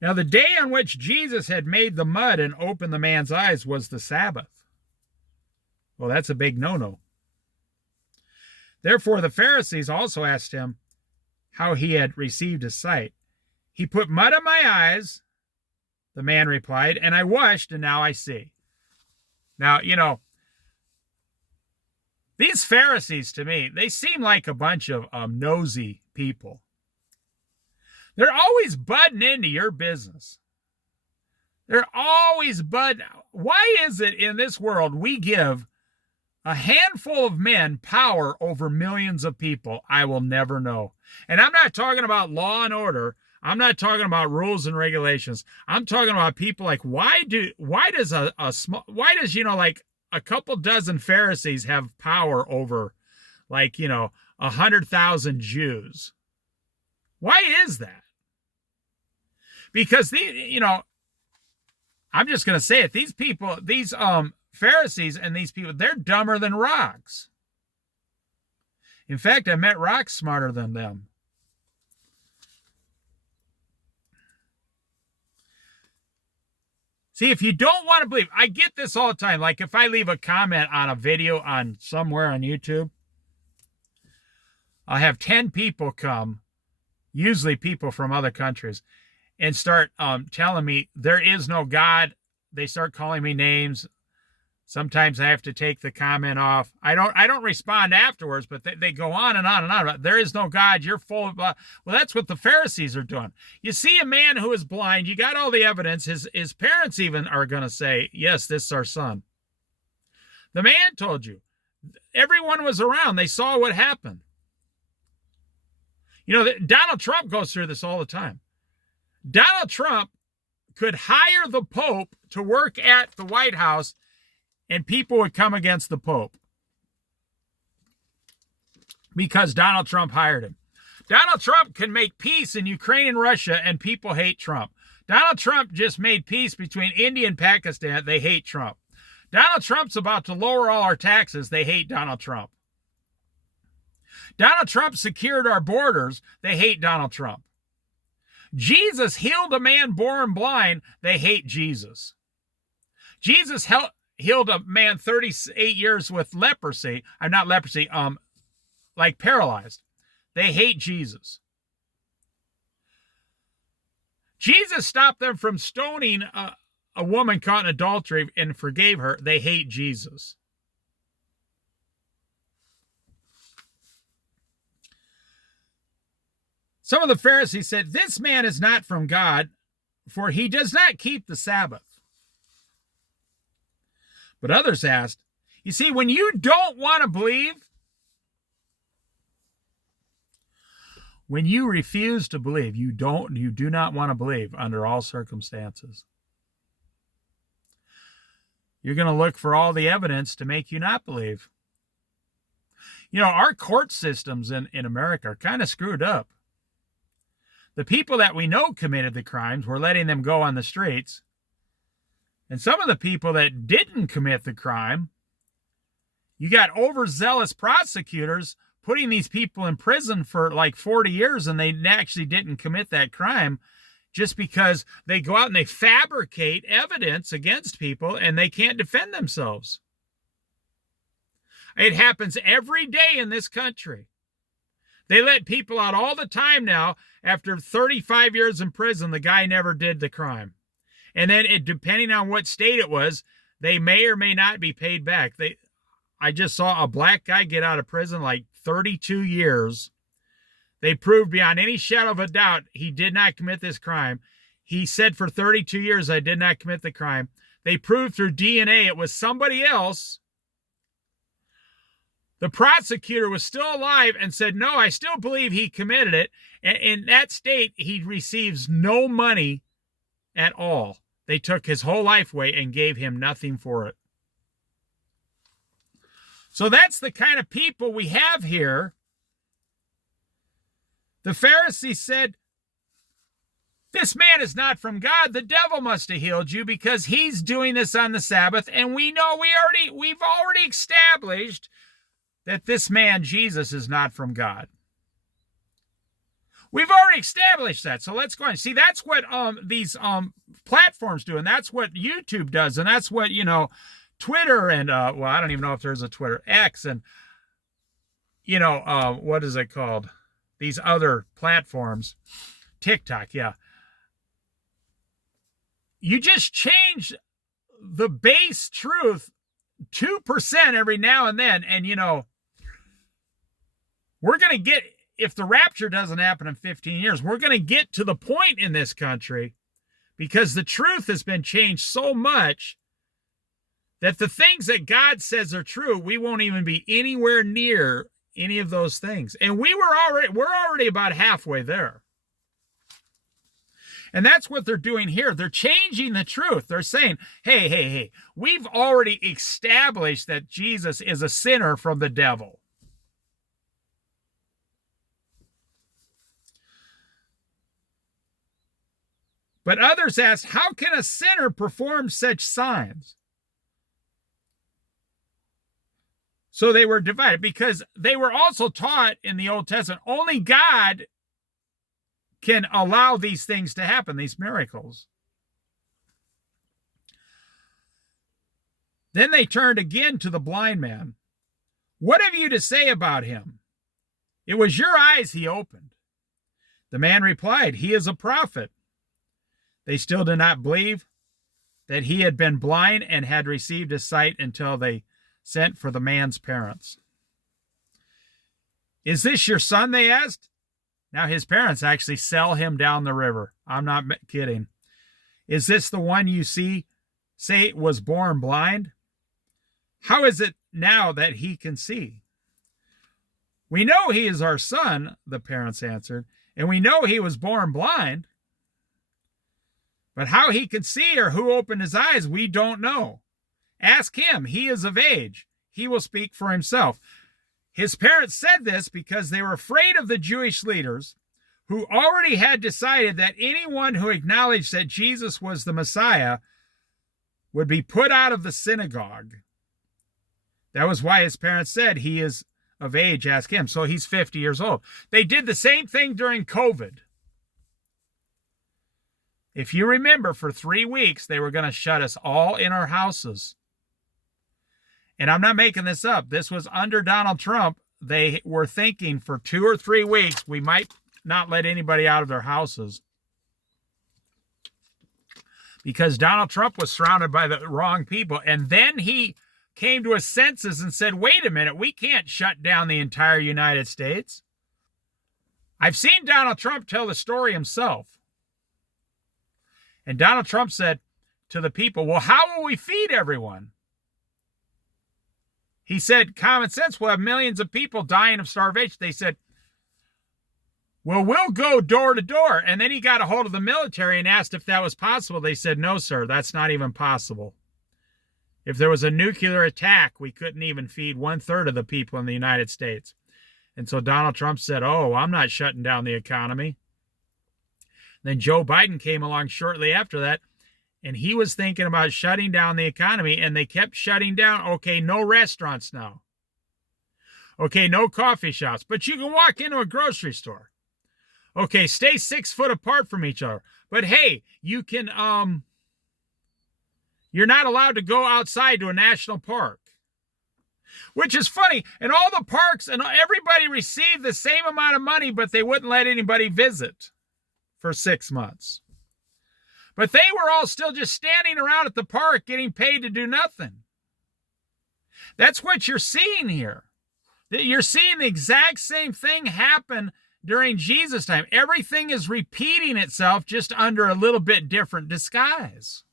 Now, the day on which Jesus had made the mud and opened the man's eyes was the Sabbath. Well, that's a big no-no. Therefore, the Pharisees also asked him how he had received his sight. He put mud on my eyes, the man replied, and I washed, and now I see. Now, these Pharisees, to me, they seem like a bunch of nosy people. They're always butting into your business. They're always butting. Why is it in this world we give a handful of men power over millions of people? I will never know. And I'm not talking about law and order. I'm not talking about rules and regulations. I'm talking about people like, why does like a couple dozen Pharisees have power over 100,000 Jews? Why is that? Because I'm just going to say it. These people, these Pharisees and these people, they're dumber than rocks. In fact, I met rocks smarter than them. See, if you don't want to believe, I get this all the time. Like if I leave a comment on a video on somewhere on YouTube, I'll have 10 people come, usually people from other countries, and start telling me there is no God. They start calling me names. Sometimes I have to take the comment off. I don't respond afterwards, but they go on and on and on. There is no God. You're full of blah. Well, that's what the Pharisees are doing. You see a man who is blind. You got all the evidence. His parents even are going to say, yes, this is our son. The man told you. Everyone was around. They saw what happened. Donald Trump goes through this all the time. Donald Trump could hire the Pope to work at the White House, and people would come against the Pope because Donald Trump hired him. Donald Trump can make peace in Ukraine and Russia, and people hate Trump. Donald Trump just made peace between India and Pakistan. They hate Trump. Donald Trump's about to lower all our taxes. They hate Donald Trump. Donald Trump secured our borders. They hate Donald Trump. Jesus healed a man born blind. They hate Jesus. Jesus healed a man 38 years with leprosy. Not leprosy, like paralyzed. They hate Jesus. Jesus stopped them from stoning a woman caught in adultery and forgave her. They hate Jesus. Some of the Pharisees said, this man is not from God, for he does not keep the Sabbath. But others asked, you see, when you don't want to believe, when you refuse to believe, you do not want to believe under all circumstances. You're going to look for all the evidence to make you not believe. Our court systems in America are kind of screwed up. The people that we know committed the crimes, we're letting them go on the streets. And some of the people that didn't commit the crime, you got overzealous prosecutors putting these people in prison for like 40 years and they actually didn't commit that crime just because they go out and they fabricate evidence against people and they can't defend themselves. It happens every day in this country. They let people out all the time now. After 35 years in prison, the guy never did the crime. And then depending on what state it was, they may or may not be paid back. I just saw a black guy get out of prison like 32 years. They proved beyond any shadow of a doubt he did not commit this crime. He said for 32 years, I did not commit the crime. They proved through DNA it was somebody else. The prosecutor was still alive and said, no, I still believe he committed it. And in that state, he receives no money at all. They took his whole life away and gave him nothing for it. So that's the kind of people we have here. The Pharisees said, this man is not from God. The devil must have healed you because he's doing this on the Sabbath. And we know we've already established that this man, Jesus, is not from God. We've already established that. So let's go on. See, that's what these platforms do, and that's what YouTube does, and that's what, Twitter and, well, I don't even know if there's a Twitter, X, and, what is it called? These other platforms. TikTok, yeah. You just change the base truth 2% every now and then, and, we're going to get, if the rapture doesn't happen in 15 years, we're going to get to the point in this country, because the truth has been changed so much that the things that God says are true, we won't even be anywhere near any of those things. And we're already about halfway there. And that's what they're doing here. They're changing the truth. They're saying, hey, we've already established that Jesus is a sinner from the devil. But others asked, how can a sinner perform such signs? So they were divided, because they were also taught in the Old Testament, only God can allow these things to happen, these miracles. Then they turned again to the blind man. What have you to say about him? It was your eyes he opened. The man replied, he is a prophet. They still did not believe that he had been blind and had received his sight until they sent for the man's parents. Is this your son? They asked. Now his parents actually sell him down the river. I'm not kidding. Is this the one you say was born blind? How is it now that he can see? We know he is our son, the parents answered, and we know he was born blind. But how he could see or who opened his eyes, we don't know. Ask him. He is of age. He will speak for himself. His parents said this because they were afraid of the Jewish leaders, who already had decided that anyone who acknowledged that Jesus was the Messiah would be put out of the synagogue. That was why his parents said, he is of age, ask him. So he's 50 years old. They did the same thing during COVID. If you remember, for 3 weeks, they were going to shut us all in our houses. And I'm not making this up. This was under Donald Trump. They were thinking for 2 or 3 weeks, we might not let anybody out of their houses, because Donald Trump was surrounded by the wrong people. And then he came to his senses and said, wait a minute, we can't shut down the entire United States. I've seen Donald Trump tell the story himself. And Donald Trump said to the people, well, how will we feed everyone? He said, common sense, we'll have millions of people dying of starvation. They said, well, we'll go door to door. And then he got a hold of the military and asked if that was possible. They said, no, sir, that's not even possible. If there was a nuclear attack, we couldn't even feed 1/3 of the people in the United States. And so Donald Trump said, oh, I'm not shutting down the economy. Then Joe Biden came along shortly after that, and he was thinking about shutting down the economy, and they kept shutting down. Okay, no restaurants now. Okay, no coffee shops, but you can walk into a grocery store. Okay, stay 6 foot apart from each other. But hey, you can, you're not allowed to go outside to a national park. Which is funny. And all the parks and everybody received the same amount of money, but they wouldn't let anybody visit for 6 months. But they were all still just standing around at the park getting paid to do nothing. That's what you're seeing here. You're seeing the exact same thing happen during Jesus' time. Everything is repeating itself, just under a little bit different disguise.